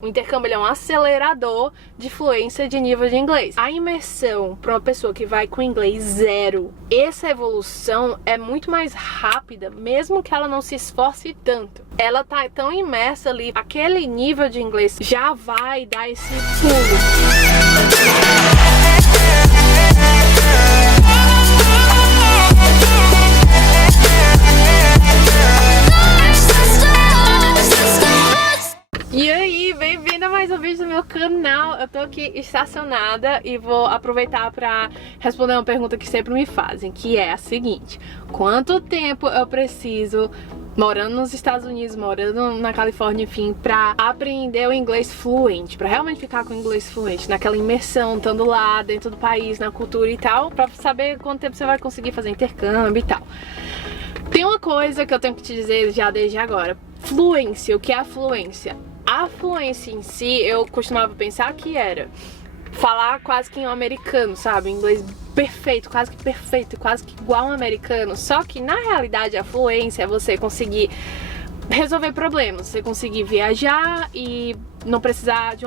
O intercâmbio ele é um acelerador de fluência de nível de inglês. A imersão para uma pessoa que vai com inglês zero, essa evolução é muito mais rápida, mesmo que ela não se esforce tanto. Ela tá tão imersa ali, aquele nível de inglês já vai dar esse pulo. E aí, bem-vindo a mais um vídeo do meu canal. Eu tô aqui estacionada e vou aproveitar pra responder uma pergunta que sempre me fazem, que é a seguinte: quanto tempo eu preciso, morando nos Estados Unidos, morando na Califórnia, enfim, pra aprender o inglês fluente, pra realmente ficar com o inglês fluente, naquela imersão, estando lá dentro do país, na cultura e tal, pra saber quanto tempo você vai conseguir fazer intercâmbio e tal. Tem uma coisa que eu tenho que te dizer já desde agora: fluência. O que é a fluência? A fluência em si, eu costumava pensar que era falar quase que em um americano, sabe? Inglês perfeito, quase que igual um americano. Só que na realidade a fluência é você conseguir resolver problemas, você conseguir viajar e não precisar de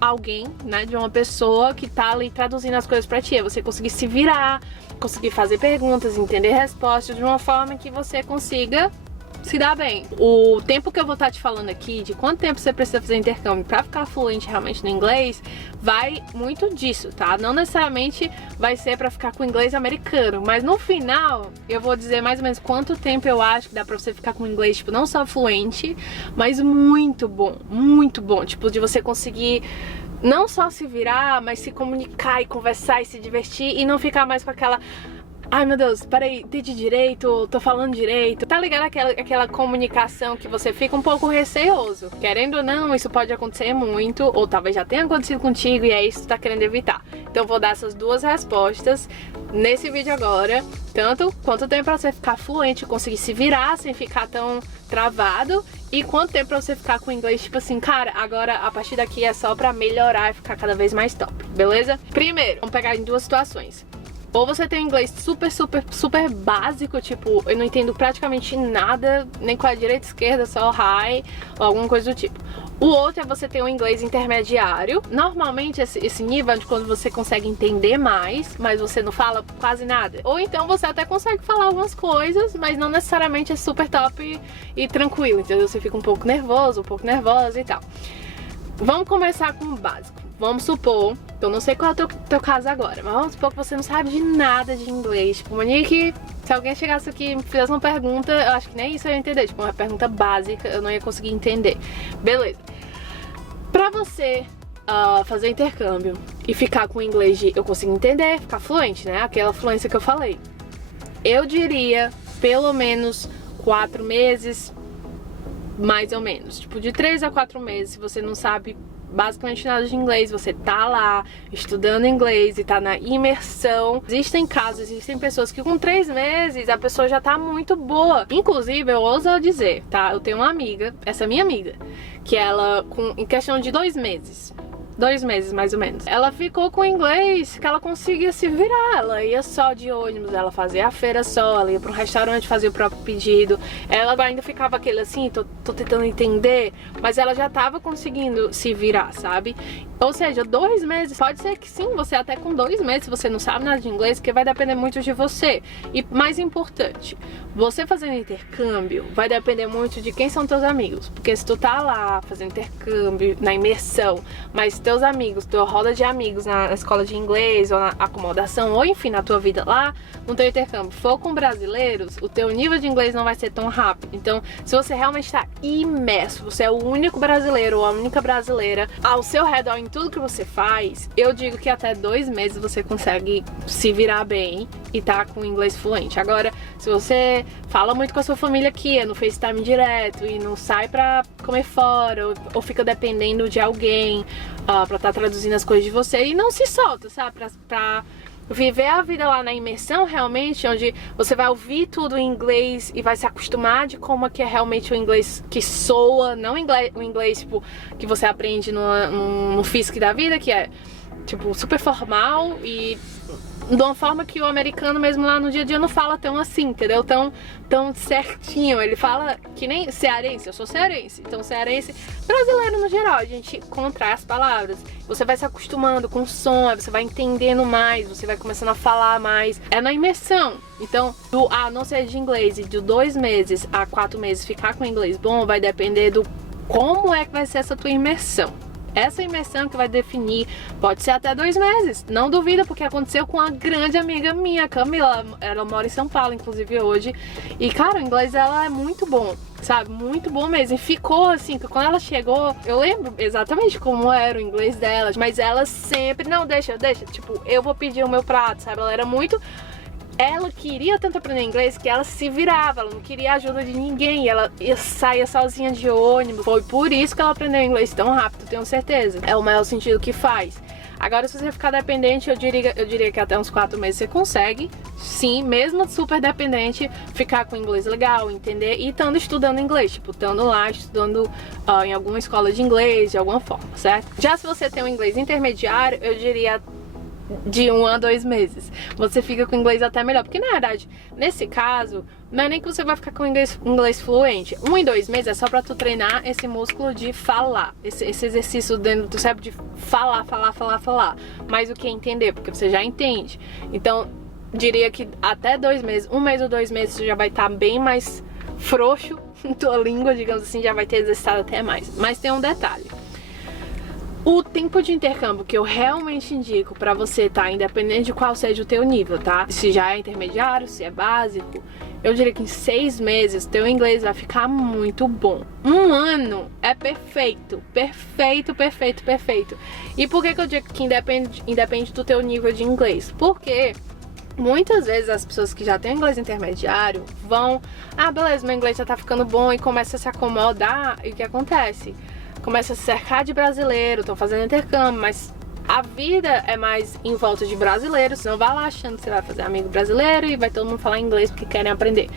alguém, né? De uma pessoa que tá ali traduzindo as coisas pra ti. É você conseguir se virar, conseguir fazer perguntas, entender respostas de uma forma que você consiga se dá bem. O tempo que eu vou estar te falando aqui, de quanto tempo você precisa fazer intercâmbio pra ficar fluente realmente no inglês, vai muito disso, tá? Não necessariamente vai ser pra ficar com inglês americano, mas no final eu vou dizer mais ou menos quanto tempo eu acho que dá pra você ficar com inglês, tipo, não só fluente, mas muito bom, tipo, de você conseguir não só se virar, mas se comunicar e conversar e se divertir e não ficar mais com aquela: ai meu Deus, peraí, entendi direito, tô falando direito. Tá ligado aquela comunicação que você fica um pouco receoso? Querendo ou não, isso pode acontecer muito, ou talvez já tenha acontecido contigo e é isso que tu tá querendo evitar. Então eu vou dar essas duas respostas nesse vídeo agora. Tanto quanto tempo pra você ficar fluente, conseguir se virar sem ficar tão travado, e quanto tempo pra você ficar com o inglês, tipo assim, cara, agora a partir daqui é só pra melhorar e ficar cada vez mais top, beleza? Primeiro, vamos pegar em duas situações. Ou você tem um inglês super básico, tipo, eu não entendo praticamente nada, nem com a direita e esquerda, só hi, ou alguma coisa do tipo. O outro é você ter um inglês intermediário. Normalmente esse nível é de quando você consegue entender mais, mas você não fala quase nada. Ou então você até consegue falar algumas coisas, mas não necessariamente é super top e tranquilo, entendeu? Você fica um pouco nervoso, um pouco nervosa e tal. Vamos começar com o básico. Vamos supor, eu não sei qual é o teu caso agora, mas vamos supor que você não sabe de nada de inglês. Tipo, Monique, se alguém chegasse aqui e me fizesse uma pergunta, eu acho que nem isso eu ia entender. Tipo, uma pergunta básica, eu não ia conseguir entender. Beleza. Pra você fazer intercâmbio e ficar com o inglês de eu consigo entender, ficar fluente, né? Aquela fluência que eu falei. Eu diria, pelo menos 4 meses, mais ou menos. Tipo, de 3 a 4 meses, se você não sabe basicamente nada de inglês, você tá lá estudando inglês e tá na imersão. Existem casos, existem pessoas que com 3 meses a pessoa já tá muito boa. Inclusive, eu ouso dizer, tá? Eu tenho uma amiga, essa minha amiga, que ela, em questão de 2 meses, 2 meses mais ou menos, ela ficou com inglês que ela conseguia se virar. Ela ia só de ônibus, ela fazia a feira só, ela ia pra um restaurante fazer o próprio pedido. Ela ainda ficava aquele assim, tô tentando entender, mas ela já tava conseguindo se virar, sabe? Ou seja, 2 meses, pode ser que sim, você até com 2 meses, se você não sabe nada de inglês, que vai depender muito de você. E mais importante, você fazendo intercâmbio vai depender muito de quem são teus amigos. Porque se tu tá lá fazendo intercâmbio, na imersão, mas teus amigos, tua roda de amigos na escola de inglês, ou na acomodação, ou enfim, na tua vida lá, no teu intercâmbio, for com brasileiros, o teu nível de inglês não vai ser tão rápido. Então, se você realmente tá imerso, você é o único brasileiro ou a única brasileira ao seu redor em tudo que você faz, eu digo que até 2 meses você consegue se virar bem e tá com inglês fluente. Agora, se você fala muito com a sua família aqui, no FaceTime direto e não sai pra comer fora, ou fica dependendo de alguém pra estar traduzindo as coisas de você e não se solta, sabe? Pra viver a vida lá na imersão realmente, onde você vai ouvir tudo em inglês e vai se acostumar de como é que é realmente o inglês que soa, não o inglês tipo, que você aprende no FISC da vida, que é tipo super formal e de uma forma que o americano mesmo lá no dia a dia não fala tão assim, entendeu? Tão certinho. Ele fala que nem cearense, eu sou cearense. Então cearense, brasileiro no geral, a gente contrai as palavras. Você vai se acostumando com o som, você vai entendendo mais, você vai começando a falar mais. É na imersão. Então, do não ser de inglês e de 2 meses a 4 meses ficar com inglês bom, vai depender do como é que vai ser essa tua imersão. Essa imersão que vai definir, pode ser até 2 meses. Não duvida, porque aconteceu com uma grande amiga minha, Camila. Ela mora em São Paulo, inclusive, hoje. E, cara, o inglês dela é muito bom, sabe? Muito bom mesmo. E ficou assim, que quando ela chegou, eu lembro exatamente como era o inglês dela. Mas ela sempre, não, deixa. Tipo, eu vou pedir o meu prato, sabe? Ela era muito... Ela queria tanto aprender inglês que ela se virava, ela não queria ajuda de ninguém, ela saía sozinha de ônibus. Foi por isso que ela aprendeu inglês tão rápido, tenho certeza. É o maior sentido que faz. Agora, se você ficar dependente, eu diria que até uns 4 meses você consegue, sim, mesmo super dependente, ficar com inglês legal, entender e estando estudando inglês, tipo, estando lá, estudando em alguma escola de inglês, de alguma forma, certo? Já se você tem um inglês intermediário, eu diria de 1 a 2 meses. Você fica com inglês até melhor. Porque, na verdade, nesse caso, não é nem que você vai ficar com inglês fluente. 1 e 2 meses é só pra tu treinar esse músculo de falar. Esse exercício dentro do cérebro de falar. Mais o que entender, porque você já entende. Então, diria que até 2 meses, 1 mês ou 2 meses, você já vai estar bem mais frouxo em tua língua, digamos assim, já vai ter exercitado até mais. Mas tem um detalhe. O tempo de intercâmbio que eu realmente indico pra você, tá? Independente de qual seja o teu nível, tá? Se já é intermediário, se é básico, eu diria que em 6 meses teu inglês vai ficar muito bom. 1 ano é perfeito. E por que eu digo que independe do teu nível de inglês? Porque muitas vezes as pessoas que já têm inglês intermediário vão... beleza, meu inglês já tá ficando bom, e começa a se acomodar. E o que acontece? Começa a se cercar de brasileiro, estão fazendo intercâmbio, mas a vida é mais em volta de brasileiros. Você não vai lá achando que você vai fazer amigo brasileiro e vai todo mundo falar inglês porque querem aprender.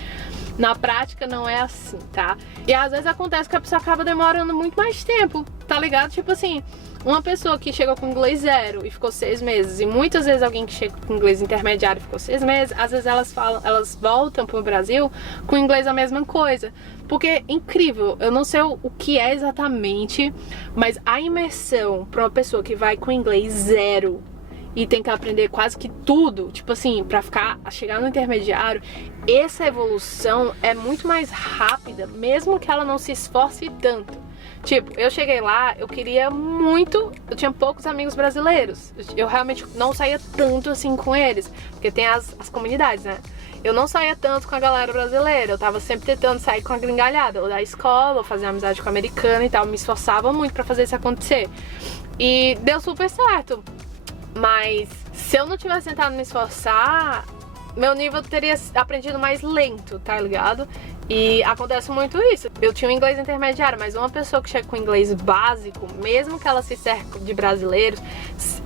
Na prática não é assim, tá? E às vezes acontece que a pessoa acaba demorando muito mais tempo, tá ligado? Tipo assim, uma pessoa que chegou com inglês 0 e ficou 6 meses, e muitas vezes alguém que chega com inglês intermediário e ficou 6 meses, às vezes elas voltam pro Brasil com inglês a mesma coisa. Porque, incrível, eu não sei o que é exatamente, mas a imersão pra uma pessoa que vai com inglês 0 e tem que aprender quase que tudo, tipo assim, pra chegar no intermediário, essa evolução é muito mais rápida, mesmo que ela não se esforce tanto. Tipo, eu cheguei lá, eu queria muito... Eu tinha poucos amigos brasileiros. Eu realmente não saía tanto assim com eles, porque tem as comunidades, né? Eu não saía tanto com a galera brasileira. Eu tava sempre tentando sair com a gringalhada, ou da escola, ou fazer amizade com a americana e tal. Eu me esforçava muito pra fazer isso acontecer. E deu super certo. Mas se eu não tivesse tentado me esforçar, meu nível teria aprendido mais lento, tá ligado? E acontece muito isso. Eu tinha um inglês intermediário, mas uma pessoa que chega com inglês básico, mesmo que ela se cerque de brasileiros,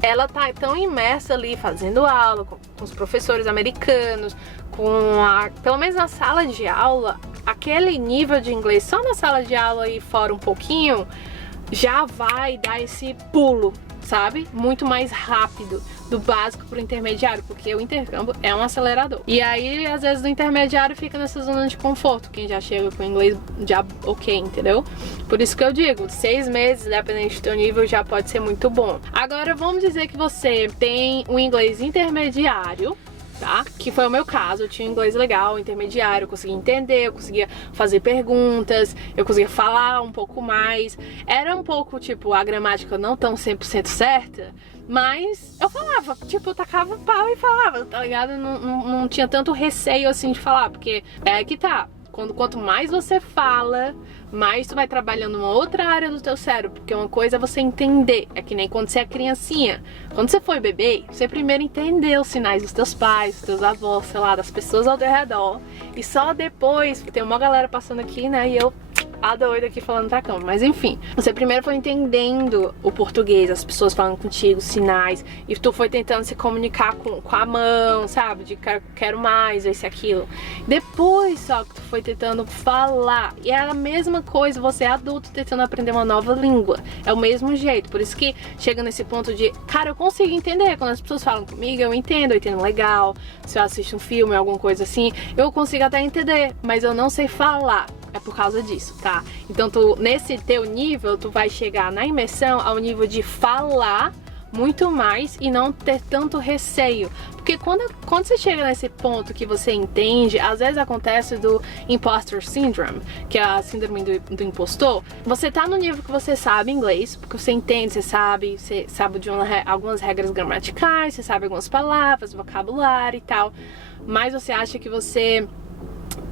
ela tá tão imersa ali fazendo aula com os professores americanos, pelo menos na sala de aula, aquele nível de inglês só na sala de aula e fora um pouquinho, já vai dar esse pulo, sabe? Muito mais rápido do básico pro intermediário, porque o intercâmbio é um acelerador. E aí, às vezes, o intermediário fica nessa zona de conforto, quem já chega com inglês já ok, entendeu? Por isso que eu digo, 6 meses, dependendo do teu nível, já pode ser muito bom. Agora, vamos dizer que você tem um inglês intermediário, tá? Que foi o meu caso. Eu tinha um inglês legal, intermediário, eu conseguia entender, eu conseguia fazer perguntas, eu conseguia falar um pouco mais. Era um pouco, tipo, a gramática não tão 100% certa, mas eu falava, tipo, eu tacava o pau e falava, tá ligado? Não tinha tanto receio assim de falar, porque é que tá. Quanto mais você fala, mais tu vai trabalhando uma outra área do teu cérebro. Porque uma coisa é você entender. É que nem quando você é criancinha. Quando você foi bebê, você primeiro entendeu os sinais dos teus pais, dos teus avós, sei lá, das pessoas ao teu redor. E só depois, tem uma galera passando aqui, né, e eu a doida aqui falando pra câmera. Mas enfim, você primeiro foi entendendo o português, as pessoas falando contigo, sinais, e tu foi tentando se comunicar com a mão, sabe? De quero mais, esse e aquilo. Depois só que tu foi tentando falar. E é a mesma coisa, você é adulto tentando aprender uma nova língua. É o mesmo jeito. Por isso que chega nesse ponto de, cara, eu consigo entender. Quando as pessoas falam comigo, eu entendo legal. Se eu assisto um filme, alguma coisa assim, eu consigo até entender, mas eu não sei falar. É por causa disso, tá? Então nesse teu nível, tu vai chegar na imersão ao nível de falar muito mais e não ter tanto receio. Porque quando você chega nesse ponto que você entende, às vezes acontece do imposter syndrome, que é a síndrome do impostor. Você tá no nível que você sabe inglês, porque você entende, você sabe de algumas regras gramaticais, você sabe algumas palavras, vocabulário e tal, mas você acha que você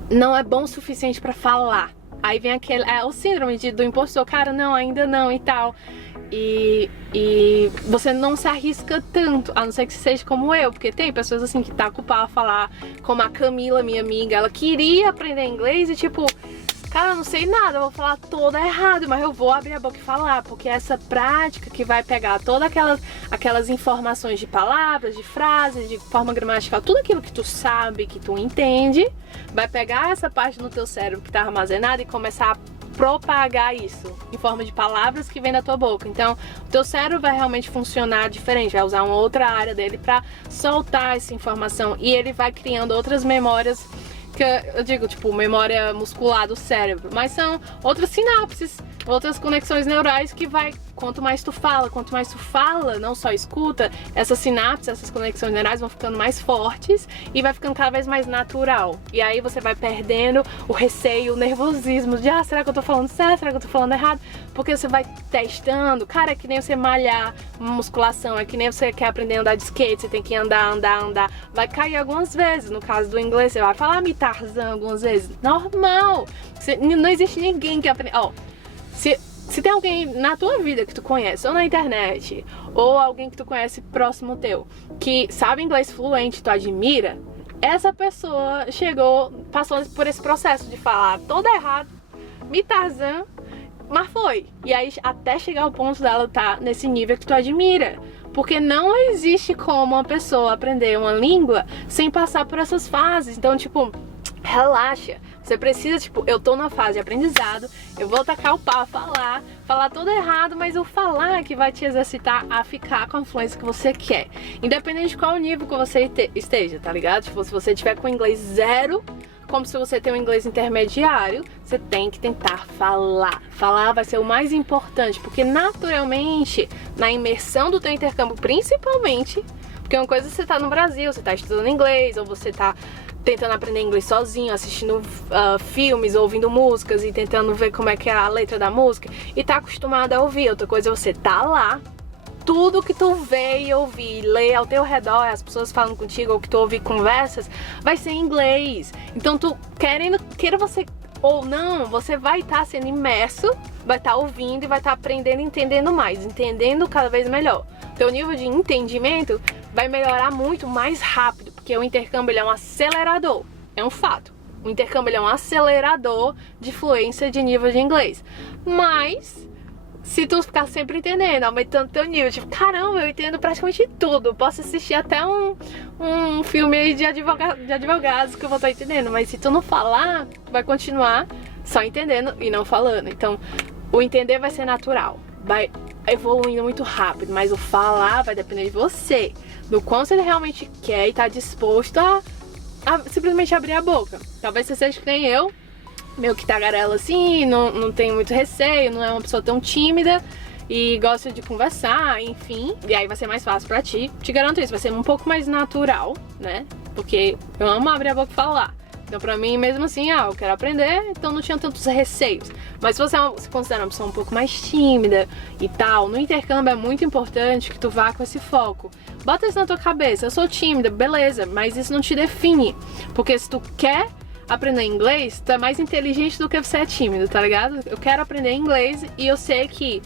não é bom o suficiente pra falar. Aí vem o síndrome do impostor, cara, não, ainda não e tal. E você não se arrisca tanto, a não ser que seja como eu, porque tem pessoas assim que tá com o pau a falar, como a Camila, minha amiga, ela queria aprender inglês e tipo, cara, eu não sei nada, eu vou falar toda errado, mas eu vou abrir a boca e falar, porque essa prática que vai pegar todas aquelas informações de palavras, de frases, de forma gramatical, tudo aquilo que tu sabe, que tu entende, vai pegar essa parte no teu cérebro que tá armazenada e começar a propagar isso em forma de palavras que vem da tua boca. Então, o teu cérebro vai realmente funcionar diferente, vai usar uma outra área dele pra soltar essa informação e ele vai criando outras memórias que eu digo, tipo, memória muscular do cérebro, mas são outras sinapses, outras conexões neurais que vai, quanto mais tu fala, não só escuta, essas sinapses, essas conexões neurais vão ficando mais fortes e vai ficando cada vez mais natural. E aí você vai perdendo o receio, o nervosismo de, será que eu tô falando certo? Será que eu tô falando errado? Porque você vai testando, cara, é que nem você malhar musculação, é que nem você quer aprender a andar de skate, você tem que andar, vai cair algumas vezes. No caso do inglês, você vai falar Tarzan algumas vezes, normal. Não existe ninguém que aprende, se tem alguém na tua vida que tu conhece, ou na internet, ou alguém que tu conhece próximo teu, que sabe inglês fluente, tu admira, essa pessoa passou por esse processo de falar todo errado, Tarzan, mas foi. E aí até chegar ao ponto dela estar nesse nível que tu admira. Porque não existe como uma pessoa aprender uma língua sem passar por essas fases. Então, tipo, relaxa. Você precisa, tipo, eu tô na fase de aprendizado, eu vou tacar o pau a falar todo errado, mas o falar é que vai te exercitar a ficar com a fluência que você quer. Independente de qual nível que você esteja, tá ligado? Tipo, se você tiver com inglês 0, como se você tem um inglês intermediário, você tem que tentar falar. Falar vai ser o mais importante, porque naturalmente, na imersão do teu intercâmbio, principalmente, porque uma coisa é você tá no Brasil, você tá estudando inglês, ou você tá tentando aprender inglês sozinho, assistindo filmes, ouvindo músicas e tentando ver como é que é a letra da música e tá acostumado a ouvir. Outra coisa é você tá lá, tudo que tu vê e ouvir, lê ao teu redor, as pessoas falam contigo ou que tu ouvir conversas, vai ser em inglês. Então tu, queira você ou não, você vai estar sendo imerso, vai estar ouvindo e vai estar aprendendo e entendendo mais, entendendo cada vez melhor. Teu nível de entendimento vai melhorar muito mais rápido, porque o intercâmbio ele é um acelerador, é um fato. O intercâmbio ele é um acelerador de fluência de nível de inglês. Mas se tu ficar sempre entendendo, aumentando teu nível, tipo, caramba, eu entendo praticamente tudo, posso assistir até um filme aí de advogados que eu vou estar entendendo, mas se tu não falar, vai continuar só entendendo e não falando. Então, o entender vai ser natural, vai evoluindo muito rápido, mas o falar vai depender de você, do quanto você realmente quer e tá disposto a simplesmente abrir a boca. Talvez você seja que nem eu, meio que tagarela assim, não tem muito receio, não é uma pessoa tão tímida e gosta de conversar, enfim. E aí vai ser mais fácil pra ti. Te garanto isso, vai ser um pouco mais natural, né? Porque eu amo abrir a boca e falar. Então pra mim, mesmo assim, eu quero aprender, então não tinha tantos receios. Mas se você se considera uma pessoa um pouco mais tímida e tal, no intercâmbio é muito importante que tu vá com esse foco. Bota isso na tua cabeça, eu sou tímida, beleza, mas isso não te define. Porque se tu quer aprender inglês, tu é mais inteligente do que você é tímido, tá ligado? Eu quero aprender inglês e eu sei que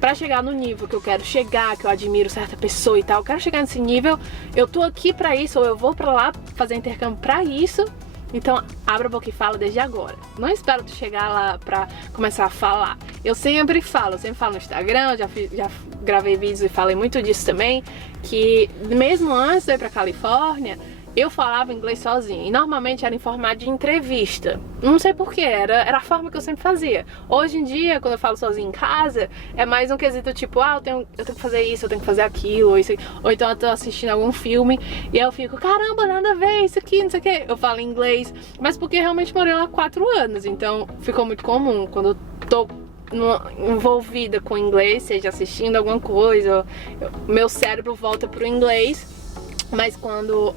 pra chegar no nível que eu quero chegar, que eu admiro certa pessoa e tal, eu quero chegar nesse nível, eu tô aqui pra isso, ou eu vou pra lá fazer intercâmbio pra isso, Então abra a boca e fala desde agora. Não espera tu chegar lá pra começar a falar. Eu sempre falo no Instagram, já gravei vídeos e falei muito disso também, que mesmo antes de eu ir pra Califórnia, eu falava inglês sozinha, e normalmente era em formato de entrevista. Não sei porquê, era a forma que eu sempre fazia. Hoje em dia, quando eu falo sozinha em casa, é mais um quesito tipo, eu tenho que fazer isso, eu tenho que fazer aquilo, ou então eu tô assistindo algum filme, e aí eu fico, caramba, nada a ver, isso aqui, não sei o que. Eu falo inglês, mas porque realmente morei lá 4 anos, então ficou muito comum. Quando eu tô envolvida com inglês, seja assistindo alguma coisa, meu cérebro volta pro inglês. Mas quando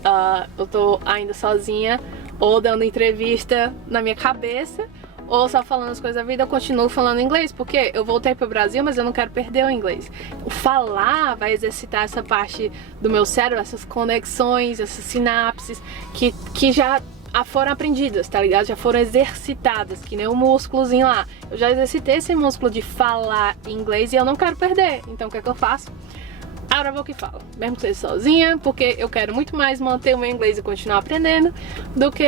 eu tô ainda sozinha, ou dando entrevista na minha cabeça, ou só falando as coisas da vida, eu continuo falando inglês, porque eu voltei pro Brasil, mas eu não quero perder o inglês. O falar vai exercitar essa parte do meu cérebro, essas conexões, essas sinapses, que já foram aprendidas, tá ligado? Já foram exercitadas, que nem o músculozinho lá. Eu já exercitei esse músculo de falar inglês e eu não quero perder. Então o que é que eu faço? Abra a boca e fala, mesmo que seja sozinha, porque eu quero muito mais manter o meu inglês e continuar aprendendo do que...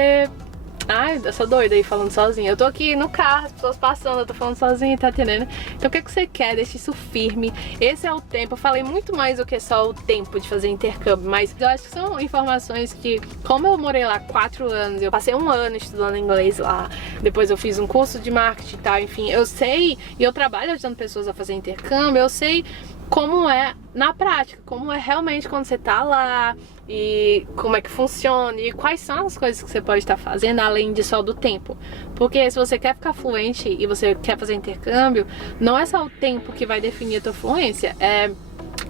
Ai, essa doida aí falando sozinha. Eu tô aqui no carro, as pessoas passando, eu tô falando sozinha, tá entendendo? Então o que é que você quer? Deixa isso firme. Esse é o tempo. Eu falei muito mais do que só o tempo de fazer intercâmbio, mas eu acho que são informações que, como eu morei lá 4 anos, eu passei 1 ano estudando inglês lá, depois eu fiz um curso de marketing e tal, enfim, eu sei, e eu trabalho ajudando pessoas a fazer intercâmbio, eu sei como é na prática, como é realmente quando você tá lá, e como é que funciona, e quais são as coisas que você pode estar fazendo além de só do tempo. Porque se você quer ficar fluente e você quer fazer intercâmbio, não é só o tempo que vai definir a tua fluência, é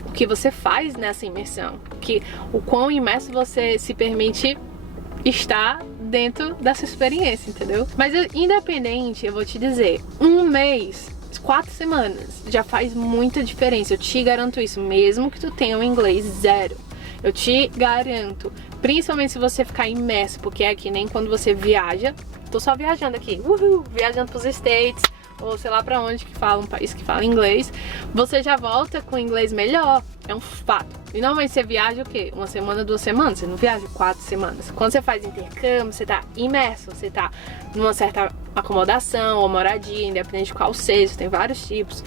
o que você faz nessa imersão, o quão imerso você se permite estar dentro dessa experiência, entendeu? Mas independente, eu vou te dizer, 1 mês, 4 semanas já faz muita diferença, eu te garanto isso, mesmo que tu tenha um inglês 0. Eu te garanto, principalmente se você ficar imerso, porque é que nem quando você viaja, tô só viajando aqui, viajando pros States, ou sei lá pra onde que fala, um país que fala inglês, você já volta com inglês melhor, é um fato. E normalmente você viaja o quê? 1 semana, 2 semanas, você não viaja 4 semanas. Quando você faz intercâmbio, você tá imerso, você tá numa certa acomodação ou moradia, independente de qual seja, tem vários tipos.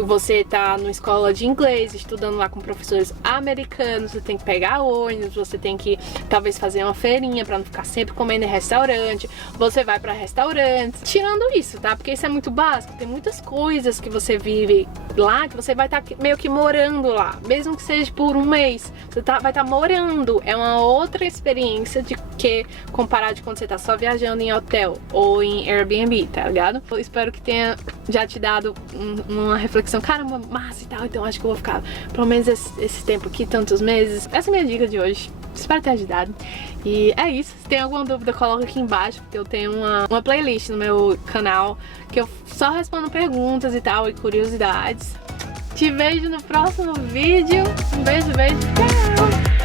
Você tá numa escola de inglês, estudando lá com professores americanos, você tem que pegar ônibus, você tem que talvez fazer uma feirinha pra não ficar sempre comendo em restaurante, você vai pra restaurantes, tirando isso, tá? Porque isso é muito básico, tem muitas coisas que você vive lá, que você vai estar meio que morando lá, mesmo que seja por 1 mês, você vai estar morando, é uma outra experiência de que comparado de quando você tá só viajando em hotel ou em Airbnb, tá ligado? Eu espero que tenha já te dado uma reflexão, caramba, massa e tal, então acho que eu vou ficar pelo menos esse tempo aqui, tantos meses. Essa é a minha dica de hoje, espero ter ajudado. E é isso, se tem alguma dúvida coloca aqui embaixo, porque eu tenho uma playlist no meu canal que eu só respondo perguntas e tal, e curiosidades. Te vejo no próximo vídeo, um beijo, tchau!